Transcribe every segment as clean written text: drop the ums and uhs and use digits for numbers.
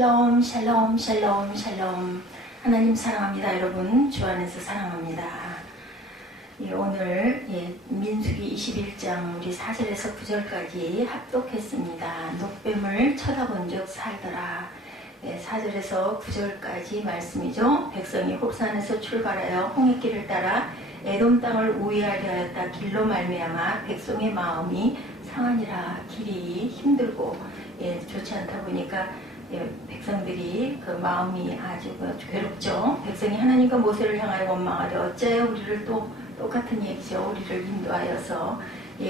샬롬 샬롬 샬롬 샬롬. 하나님 사랑합니다. 여러분 주 안에서 사랑합니다. 오늘 민수기 21장 우리 4절에서 9절까지 합독했습니다. 녹뱀을 쳐다본 적 살더라. 4절에서 9절까지 말씀이죠. 백성이 홉산에서 출발하여 홍해길을 따라 에돔 땅을 우회하려 하였다. 길로 말미암아 백성의 마음이 상하니라. 길이 힘들고 좋지 않다 보니까 백성들이 그 마음이 아주 괴롭죠. 백성이 하나님과 모세를 향하여 원망하되 어찌하여 우리를 또 똑같은 얘기죠. 우리를 인도하여서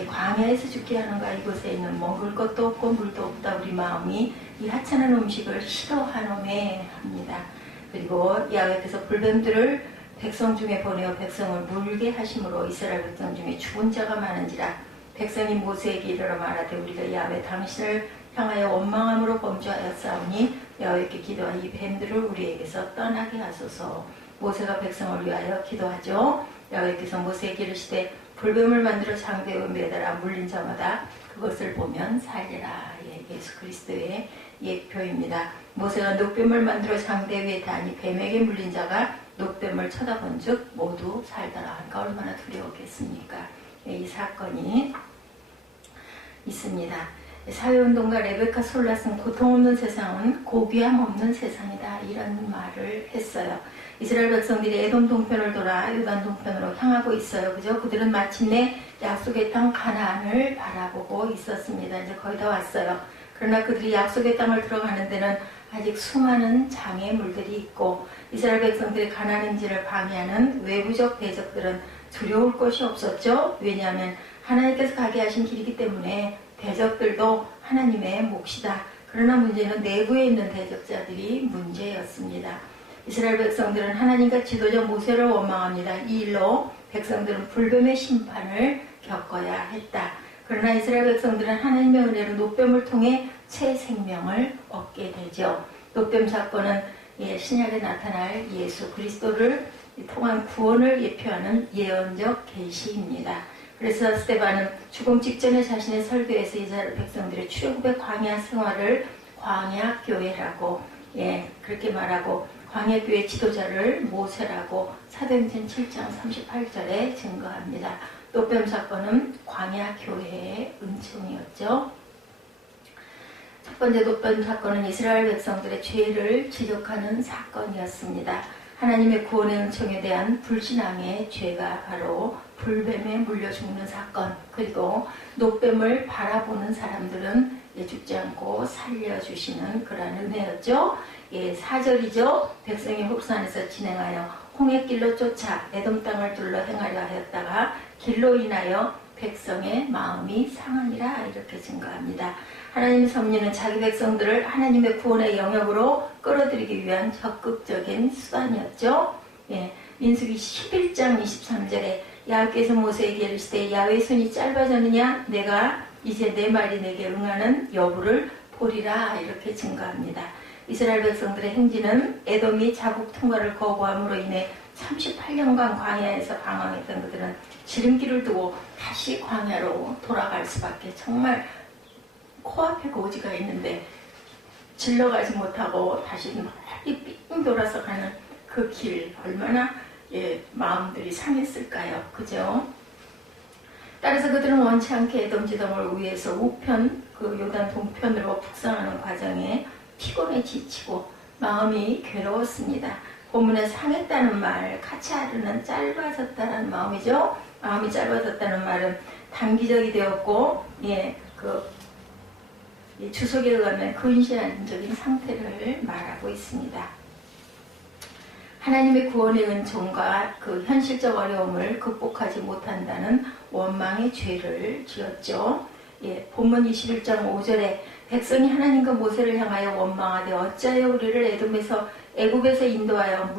광야에서 죽게 하는가. 이곳에 있는 먹을 것도 없고 물도 없다. 우리 마음이 이 하찮은 음식을 싫어하노매 합니다. 그리고 야훼께서 불뱀들을 백성 중에 보내어 백성을 물게 하심으로 이스라엘 백성 중에 죽은 자가 많은지라. 백성이 모세에게 이르러 말하되 우리가 야훼 당신을 향하여 원망함으로 범죄하였사오니 야훼께 기도하 이 뱀들을 우리에게서 떠나게 하소서. 모세가 백성을 위하여 기도하죠. 야훼께서 모세에게 이르시되 불뱀을 만들어 장대 위에 매달아 물린 자마다 그것을 보면 살리라. 예수 그리스도의 예표입니다. 모세가 녹뱀을 만들어 장대 위에 다니 뱀에게 물린 자가 녹뱀을 쳐다본 즉 모두 살더라. 그러니까 얼마나 두려웠겠습니까. 이 사건이 있습니다. 사회운동가 레베카 솔라스는 고통 없는 세상은 고귀함 없는 세상이다. 이런 말을 했어요. 이스라엘 백성들이 에돔 동편을 돌아 요단 동편으로 향하고 있어요. 그죠? 그들은 마침내 약속의 땅 가나안을 바라보고 있었습니다. 이제 거의 다 왔어요. 그러나 그들이 약속의 땅을 들어가는 데는 아직 수많은 장애물들이 있고 이스라엘 백성들이 가나안 행진을 방해하는 외부적 대적들은 두려울 것이 없었죠. 왜냐하면 하나님께서 가게 하신 길이기 때문에 대적들도 하나님의 몫이다. 그러나 문제는 내부에 있는 대적자들이 문제였습니다. 이스라엘 백성들은 하나님과 지도자 모세를 원망합니다. 이 일로 백성들은 불뱀의 심판을 겪어야 했다. 그러나 이스라엘 백성들은 하나님의 은혜로 녹뱀을 통해 새 생명을 얻게 되죠. 녹뱀 사건은 신약에 나타날 예수 그리스도를 통한 구원을 예표하는 예언적 계시입니다. 그래서 스데반은 죽음 직전에 자신의 설교에서 이스라엘 백성들의 출애굽의 광야 생활을 광야교회라고 그렇게 말하고 광야교회 지도자를 모세라고 사도행전 7장 38절에 증거합니다. 녹뱀 사건은 광야교회의 은총이었죠. 첫 번째 녹뱀 사건은 이스라엘 백성들의 죄를 지적하는 사건이었습니다. 하나님의 구원의 은총에 대한 불신앙의 죄가 바로 불뱀에 물려 죽는 사건, 그리고 녹뱀을 바라보는 사람들은 죽지 않고 살려주시는 그러한 은혜였죠. 4절이죠. 백성이 홉산에서 진행하여 홍해길로 쫓아 에돔 땅을 둘러 행하려 하였다가 길로 인하여 백성의 마음이 상하니라. 이렇게 증거합니다. 하나님의 섭리는 자기 백성들을 하나님의 구원의 영역으로 끌어들이기 위한 적극적인 수단이었죠. 민수기 11장 23절에 야훼께서 모세에게 이르시되 야훼의 손이 짧아졌느냐 내가 이제 내 말이 내게 응하는 여부를 보리라. 이렇게 증거합니다. 이스라엘 백성들의 행진은 에돔이 자국 통과를 거부함으로 인해 38년간 광야에서 방황했던 그들은 지름길을 두고 다시 광야로 돌아갈 수밖에, 정말 코앞에 고지가 있는데 질러가지 못하고 다시 멀리 삥 돌아서 가는 그 길, 얼마나 마음들이 상했을까요? 그죠? 따라서 그들은 원치 않게 에돔 지dom을 우회해서 우편, 그 요단 동편으로 북상하는 과정에 피곤에 지치고 마음이 괴로웠습니다. 본문에 상했다는 말, 카차르는 짧아졌다는 마음이죠. 마음이 짧아졌다는 말은 단기적이 되었고, 주석에 의하면 근시안적인 상태를 말하고 있습니다. 하나님의 구원의 은총과 그 현실적 어려움을 극복하지 못한다는 원망의 죄를 지었죠. 본문 21장 5절에 백성이 하나님과 모세를 향하여 원망하되 어찌하여 우리를 애굽에서 인도하여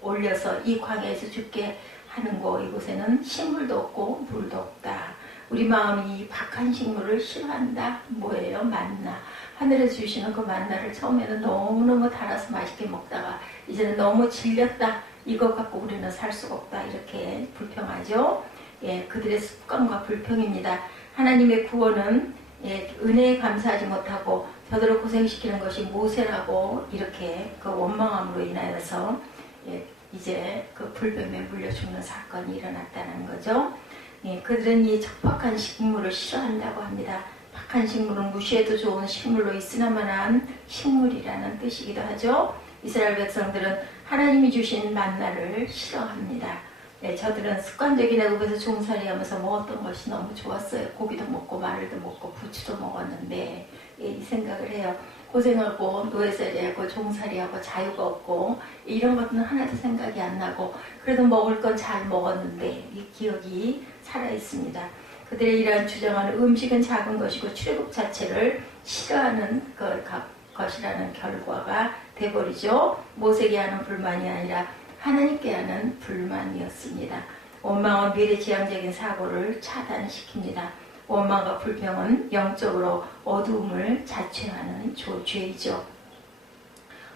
올려서 이 광야에서 죽게 하는고. 이곳에는 식물도 없고 물도 없다. 우리 마음이 이 박한 식물을 싫어한다. 뭐예요? 만나. 하늘에서 주시는 그 만나를 처음에는 너무너무 달아서 맛있게 먹다가 이제는 너무 질렸다. 이거 갖고 우리는 살 수가 없다. 이렇게 불평하죠. 그들의 습관과 불평입니다. 하나님의 구원은 은혜에 감사하지 못하고 저들을 고생시키는 것이 모세라고 이렇게 그 원망함으로 인하여서 이제 그 불뱀에 물려 죽는 사건이 일어났다는 거죠. 그들은 이 척박한 식물을 싫어한다고 합니다. 박한 식물은 무시해도 좋은 식물로 있으나마나한 식물이라는 뜻이기도 하죠. 이스라엘 백성들은 하나님이 주신 만나를 싫어합니다. 저들은 습관적인 애굽에서 종살이하면서 먹었던 것이 너무 좋았어요. 고기도 먹고 마늘도 먹고 부추도 먹었는데 이 생각을 해요. 고생하고 노예살이하고 종살이하고 자유가 없고 이런 것들은 하나도 생각이 안 나고 그래도 먹을 건 잘 먹었는데 이 기억이 살아있습니다. 그들의 이러한 주장하는 음식은 작은 것이고 출애굽 자체를 싫어하는 것이라는 결과가 돼버리죠. 모세에게 하는 불만이 아니라 하나님께 하는 불만이었습니다. 원망은 미래지향적인 사고를 차단시킵니다. 원망과 불평은 영적으로 어두움을 자초하는 죄이죠.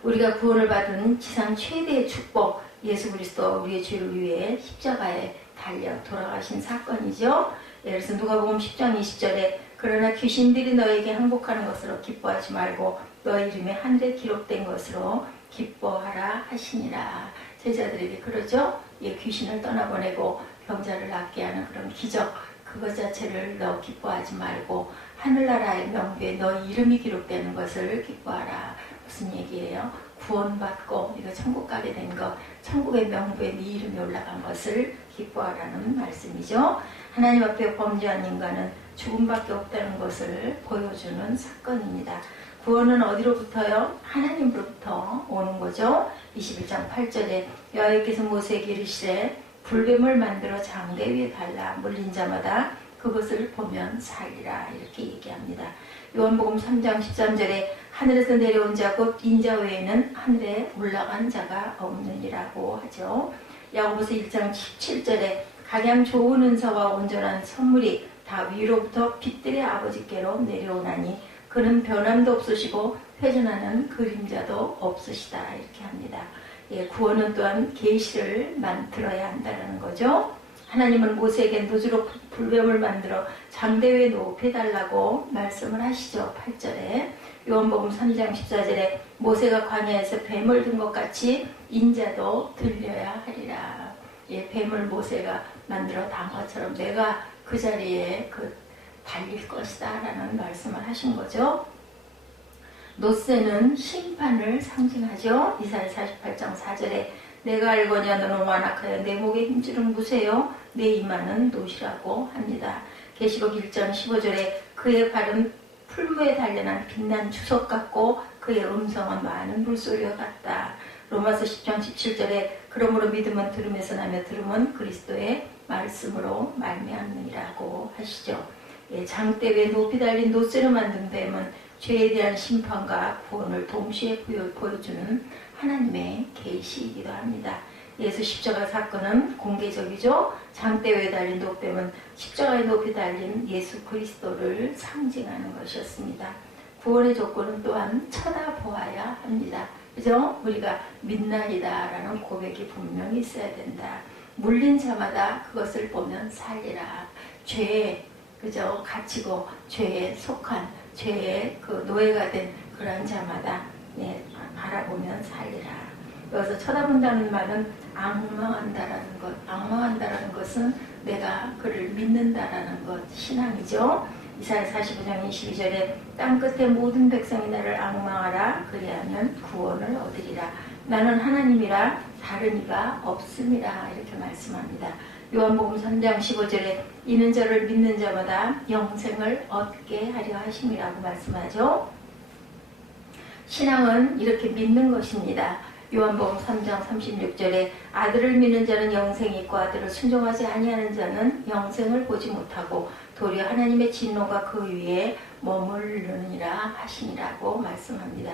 우리가 구원을 받은 지상 최대의 축복, 예수 그리스도 우리의 죄를 위해 십자가에 달려 돌아가신 사건이죠. 예를 들어서 누가복음 10장 20절에 그러나 귀신들이 너에게 항복하는 것으로 기뻐하지 말고 너의 이름이 하늘에 기록된 것으로 기뻐하라 하시니라. 제자들에게 그러죠. 귀신을 떠나보내고 병자를 낫게 하는 그런 기적, 그것 자체를 너 기뻐하지 말고 하늘나라의 명부에 너 이름이 기록되는 것을 기뻐하라. 무슨 얘기예요? 구원받고 이거 천국 가게 된 것, 천국의 명부에 네 이름이 올라간 것을 기뻐하라는 말씀이죠. 하나님 앞에 범죄한 인간은 죽음밖에 없다는 것을 보여주는 사건입니다. 구원은 어디로부터요? 하나님으로부터 오는 거죠. 21장 8절에 여호와께서 모세에게 이르시되 불뱀을 만들어 장대 위에 달라 물린 자마다 그것을 보면 살리라 이렇게 얘기합니다. 요한복음 3장 13절에 하늘에서 내려온 자 곧 인자 외에는 하늘에 올라간 자가 없느니라고 하죠. 야고보서 1장 17절에 가장 좋은 은사와 온전한 선물이 다 위로부터 빛들의 아버지께로 내려오나니 그는 변함도 없으시고 회전하는 그림자도 없으시다 이렇게 합니다. 구원은 또한 계시를 만들어야 한다는 거죠. 하나님은 모세에게 노즈로 불뱀을 만들어 장대 위에 높여달라고 말씀을 하시죠. 8절에 요한복음 3장 14절에 모세가 광야에서 뱀을 든 것 같이 인자도 들려야 하리라. 뱀을 모세가 만들어 단 것처럼 내가 그 자리에 달릴 것이다 라는 말씀을 하신 거죠. 노새는 심판을 상징하죠. 이사야 48장 4절에 내가 알거냐 너는 완악하여 내 목에 힘줄은 무세요 내 이마는 노시라고 합니다. 계시록 1장 15절에 그의 발은 풀무에 단련한 빛난 주석 같고 그의 음성은 많은 물소리와 같다. 로마서 10장 17절에 그러므로 믿음은 들음에서 나며 들음은 그리스도의 말씀으로 말미암느니라고 하시죠. 장대 위에 높이 달린 노쇠로 만든 뱀은 죄에 대한 심판과 구원을 동시에 보여주는 하나님의 계시이기도 합니다. 예수 십자가 사건은 공개적이죠. 장대 위에 달린 노뱀은 십자가에 높이 달린 예수 그리스도를 상징하는 것이었습니다. 구원의 조건은 또한 쳐다보아야 합니다. 그죠? 우리가 믿나이다라는 고백이 분명히 있어야 된다. 물린 자마다 그것을 보면 살리라. 죄에 그저 갇히고 죄에 속한 죄의 노예가 된 그런 자마다 바라보면 살리라. 여기서 쳐다본다는 말은 앙망한다라는 것. 앙망한다라는 것은 내가 그를 믿는다라는 것. 신앙이죠. 이사야 45장 22절에 땅끝의 모든 백성이 나를 앙망하라. 그리하면 구원을 얻으리라. 나는 하나님이라 다른 이가 없음이라. 이렇게 말씀합니다. 요한복음 3장 15절에 이는 저를 믿는 자마다 영생을 얻게 하려 하심이라고 말씀하죠. 신앙은 이렇게 믿는 것입니다. 요한복음 3장 36절에 아들을 믿는 자는 영생이 있고 아들을 순종하지 아니하는 자는 영생을 보지 못하고 도리어 하나님의 진노가 그 위에 머무르느니라 하시니라고 말씀합니다.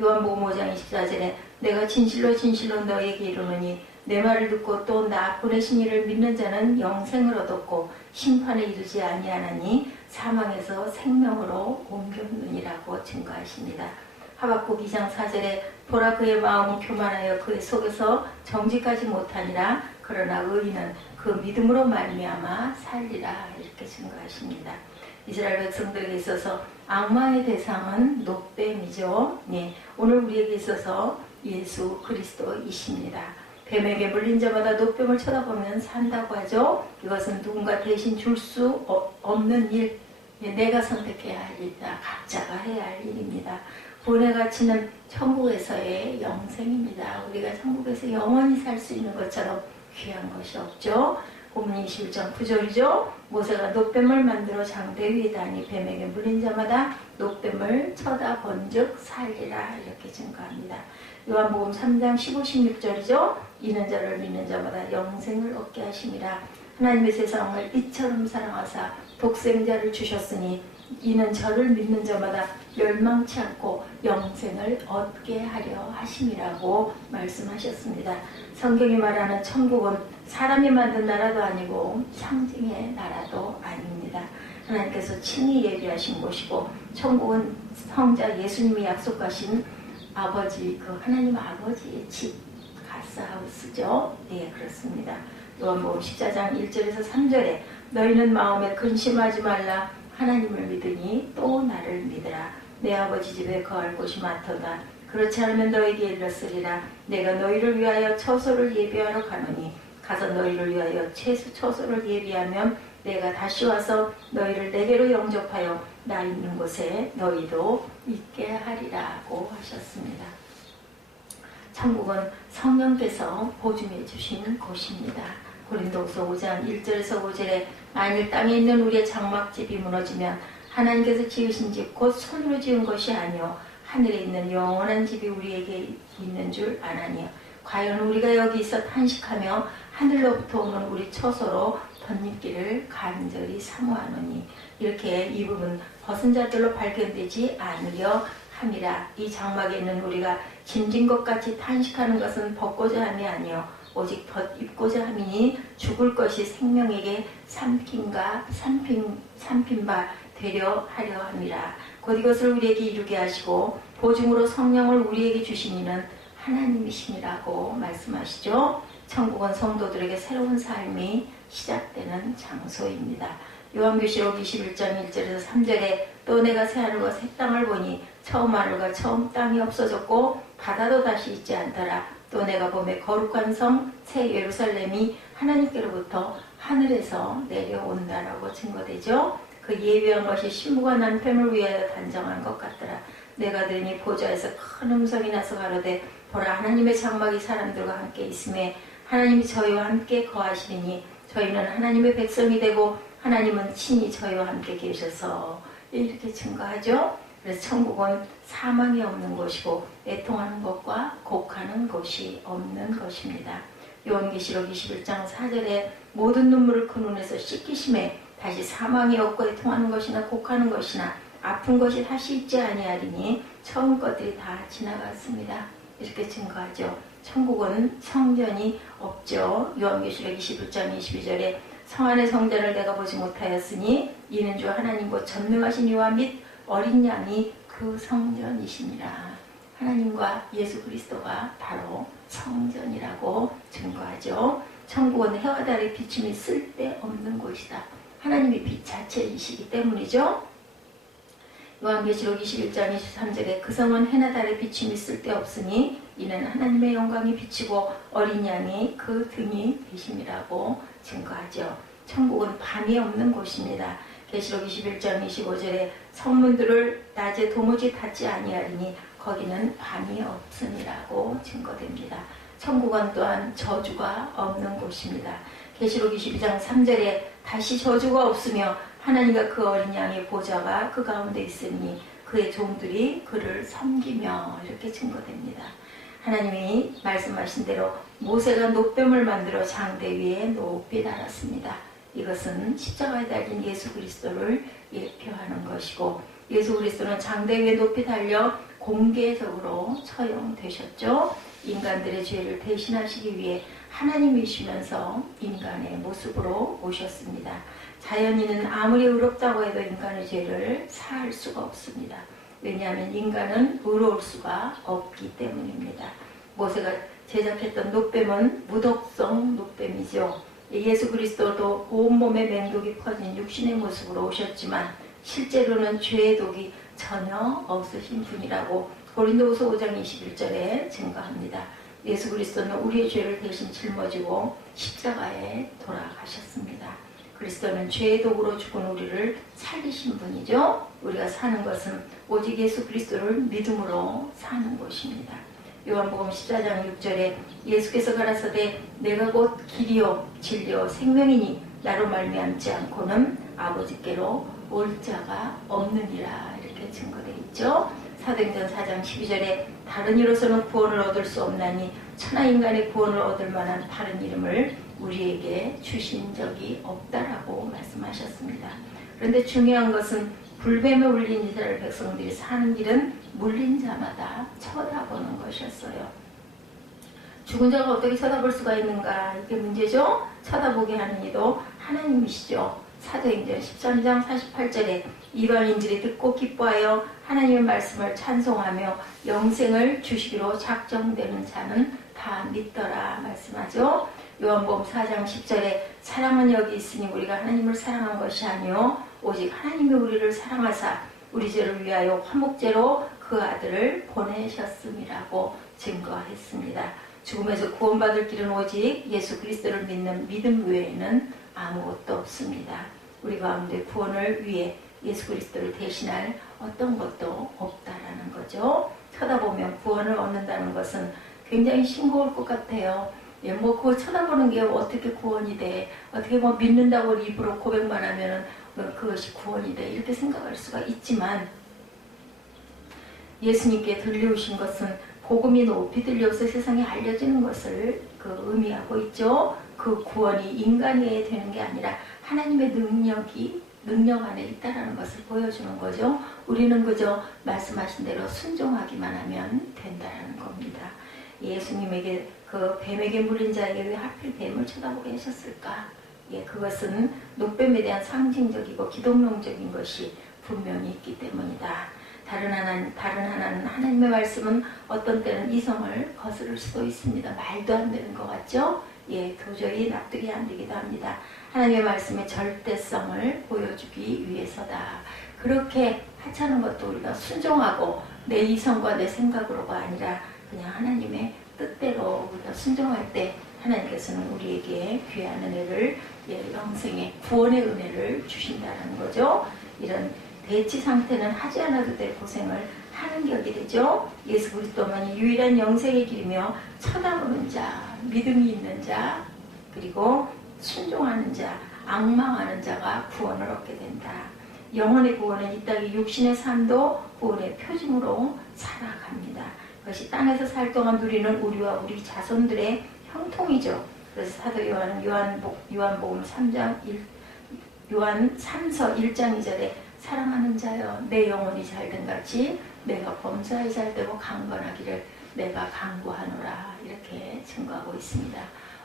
요한복음 5장 24절에 내가 진실로 진실로 너에게 이르노니 내 말을 듣고 또 나 보내신 이를 믿는 자는 영생을 얻었고 심판에 이르지 아니하나니 사망에서 생명으로 옮겼느니라고 증거하십니다. 하박국 2장 4절에 보라 그의 마음은 교만하여 그의 속에서 정직하지 못하니라. 그러나 의인은 그 믿음으로 말미암아 살리라. 이렇게 증거하십니다. 이스라엘 백성들에게 있어서 악마의 대상은 노뱀이죠. 네, 오늘 우리에게 있어서 예수 그리스도이십니다. 뱀에게 물린 자마다 노뱀을 쳐다보면 산다고 하죠. 이것은 누군가 대신 줄 수 없는 일, 내가 선택해야 할 일이다. 각자가 해야 할 일입니다. 본의 가치는 천국에서의 영생입니다. 우리가 천국에서 영원히 살 수 있는 것처럼 귀한 것이 없죠. 본문 21장 9절이죠. 모세가 노뱀을 만들어 장대 위에 다니 뱀에게 물린 자마다 노뱀을 쳐다본즉 살리라 이렇게 증거합니다. 요한복음 3장 15, 16절이죠. 이는 저를 믿는 자마다 영생을 얻게 하심이라. 하나님의 세상을 이처럼 사랑하사 독생자를 주셨으니 이는 저를 믿는 자마다 멸망치 않고 영생을 얻게 하려 하심이라고 말씀하셨습니다. 성경이 말하는 천국은 사람이 만든 나라도 아니고 상징의 나라도 아닙니다. 하나님께서 친히 예비하신 곳이고 천국은 성자 예수님이 약속하신 아버지, 그 하나님 아버지의 집, 가스하우스죠. 네, 그렇습니다. 요한복음 14장 1절에서 3절에 너희는 마음에 근심하지 말라. 하나님을 믿으니 또 나를 믿으라. 내 아버지 집에 거할 곳이 많도다. 그렇지 않으면 너에게 일렀으리라. 내가 너희를 위하여 처소를 예비하러 가노니 가서 너희를 위하여 처소를 예비하면 내가 다시 와서 너희를 내게로 영접하여 나 있는 곳에 너희도 있게 하리라고 하셨습니다. 천국은 성령께서 보증해 주신 곳입니다. 고린도후서 5장 1절에서 5절에 만일 땅에 있는 우리의 장막집이 무너지면 하나님께서 지으신 집 곧 손으로 지은 것이 아니요 하늘에 있는 영원한 집이 우리에게 있는 줄 아나니요. 과연 우리가 여기 있어 탄식하며 하늘로부터 오는 우리 처소로 덧입기를 간절히 사모하노니 이렇게 이 부분 벗은 자들로 발견되지 않으려 함이라. 이 장막에 있는 우리가 짐진 것 같이 탄식하는 것은 벗고자 함이 아니요 오직 덧입고자 함이니 죽을 것이 생명에게 삼킨 바 되려 하려 함이라. 곧 이것을 우리에게 이루게 하시고 보증으로 성령을 우리에게 주시니는 하나님이심이라고 말씀하시죠. 천국은 성도들에게 새로운 삶이 시작되는 장소입니다. 요한계시록 21장 1절에서 3절에 또 내가 새하늘과 새 땅을 보니 처음 하늘과 처음 땅이 없어졌고 바다도 다시 있지 않더라. 또 내가 보매 거룩한 성 새 예루살렘이 하나님께로부터 하늘에서 내려온다라고 증거되죠. 그 예비한 것이 신부가 남편을 위하여 단정한 것 같더라. 내가 들으니 보좌에서 큰 음성이 나서 가로되 보라 하나님의 장막이 사람들과 함께 있음에 하나님이 저희와 함께 거하시리니 저희는 하나님의 백성이 되고 하나님은 친히 저희와 함께 계셔서 이렇게 증거하죠. 그래서 천국은 사망이 없는 곳이고 애통하는 것과 곡하는 것이 없는 것입니다. 요한계시록 21장 4절에 모든 눈물을 그 눈에서 씻기심에 다시 사망이 없고 애통하는 것이나 곡하는 것이나 아픈 것이 다시 있지 아니하리니 처음 것들이 다 지나갔습니다. 이렇게 증거하죠. 천국은 성전이 없죠. 요한계시록 21장 22절에 성 안의 성전을 내가 보지 못하였으니 이는 주 하나님 곧 전능하신 이와 및 어린 양이 그 성전이시니라. 하나님과 예수 그리스도가 바로 성전이라고 증거하죠. 천국은 해와 달의 비춤이 쓸데없는 곳이다. 하나님이 빛 자체이시기 때문이죠. 요한계시록 21장 23절에 그 성은 해나 달의 비춤이 쓸데없으니 이는 하나님의 영광이 비치고 어린 양이 그 등이 되심이라고 증거하죠. 천국은 밤이 없는 곳입니다. 계시록 21장 25절에 성문들을 낮에 도무지 닫지 아니하리니 거기는 밤이 없음이라고 증거됩니다. 천국은 또한 저주가 없는 곳입니다. 계시록 22장 3절에 다시 저주가 없으며 하나님과 그 어린 양의 보좌가 그 가운데 있으니 그의 종들이 그를 섬기며 이렇게 증거됩니다. 하나님이 말씀하신 대로 모세가 노뱀을 만들어 장대 위에 높이 달았습니다. 이것은 십자가에 달린 예수 그리스도를 예표하는 것이고 예수 그리스도는 장대 위에 높이 달려 공개적으로 처형되셨죠. 인간들의 죄를 대신하시기 위해 하나님이시면서 인간의 모습으로 오셨습니다. 자연인은 아무리 의롭다고 해도 인간의 죄를 사할 수가 없습니다. 왜냐하면 인간은 의로울 수가 없기 때문입니다. 모세가 제작했던 노뱀은 무독성 노뱀이죠. 예수 그리스도도 온몸에 맹독이 퍼진 육신의 모습으로 오셨지만 실제로는 죄의 독이 전혀 없으신 분이라고 고린도후서 5장 21절에 증거합니다. 예수 그리스도는 우리의 죄를 대신 짊어지고 십자가에 돌아가셨습니다. 그리스도는 죄의 독으로 죽은 우리를 살리신 분이죠. 우리가 사는 것은 오직 예수 그리스도를 믿음으로 사는 것입니다. 요한복음 14장 6절에 예수께서 가라사대 내가 곧 길이요 진리요 생명이니 나로 말미암지 않고는 아버지께로 올 자가 없느니라 이렇게 증거되어 있죠. 사도행전 4장 12절에 다른 이로서는 구원을 얻을 수 없나니 천하인간의 구원을 얻을 만한 다른 이름을 우리에게 주신 적이 없다라고 말씀하셨습니다. 그런데 중요한 것은 불뱀에 물린 이스라엘 백성들이 사는 길은 물린 자마다 쳐다보는 것이었어요. 죽은 자가 어떻게 쳐다볼 수가 있는가 이게 문제죠. 쳐다보게 하는 이도 하나님이시죠. 사도행전 13장 48절에 이방인들이 듣고 기뻐하여 하나님의 말씀을 찬송하며 영생을 주시기로 작정되는 자는 다 믿더라 말씀하죠. 요한복음 4장 10절에 사랑은 여기 있으니 우리가 하나님을 사랑한 것이 아니요 오직 하나님이 우리를 사랑하사 우리 죄를 위하여 화목제로 그 아들을 보내셨음이라고 증거했습니다. 죽음에서 구원받을 길은 오직 예수 그리스도를 믿는 믿음 외에는 아무것도 없습니다. 우리 가운데 구원을 위해 예수 그리스도를 대신할 어떤 것도 없다라는 거죠. 쳐다보면 구원을 얻는다는 것은 굉장히 싱거울 것 같아요. 예, 뭐 그거 쳐다보는 게 어떻게 구원이 돼? 어떻게 뭐 믿는다고 입으로 고백만 하면은 그것이 구원이 돼? 이렇게 생각할 수가 있지만 예수님께 들려오신 것은 복음이 높이 들려서 세상에 알려지는 것을 의미하고 있죠. 그 구원이 인간에 되는 게 아니라 하나님의 능력 안에 있다라는 것을 보여주는 거죠. 우리는 그저 말씀하신 대로 순종하기만 하면 된다라는 겁니다. 예수님에게 그 뱀에게 물린 자에게 왜 하필 뱀을 쳐다보게 하셨을까? 예, 그것은 녹뱀에 대한 상징적이고 기독론적인 것이 분명히 있기 때문이다. 다른 하나는 하나님의 말씀은 어떤 때는 이성을 거스를 수도 있습니다. 말도 안 되는 것 같죠? 예, 도저히 납득이 안 되기도 합니다. 하나님의 말씀의 절대성을 보여주기 위해서다. 그렇게 하찮은 것도 우리가 순종하고 내 이성과 내 생각으로가 아니라 그냥 하나님의 뜻대로 우리가 순종할 때 하나님께서는 우리에게 귀한 은혜를, 영생의 구원의 은혜를 주신다는 거죠. 이런 대치 상태는 하지 않아도 될 고생을 하는 격이 되죠. 예수 그리스도만이 유일한 영생의 길이며 쳐다보는 자, 믿음이 있는 자, 그리고 순종하는 자, 앙망하는 자가 구원을 얻게 된다. 영혼의 구원은 이 땅의 육신의 삶도 구원의 표징으로 살아갑니다. 그것이 땅에서 살 동안 누리는 우리와 우리 자손들의 형통이죠. 그래서 사도 요한은 요한 3서 1장 2절에 사랑하는 자여 내 영혼이 잘된 같이 내가 범사에 잘되고 강건하기를 내가 간구하노라 이렇게 증거하고 있습니다.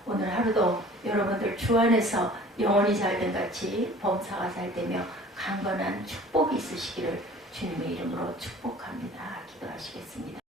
오늘 하루도 여러분들 주 안에서 영혼이 잘된 같이 범사가 잘되며 강건한 축복이 있으시기를 주님의 이름으로 축복합니다. 기도하시겠습니다.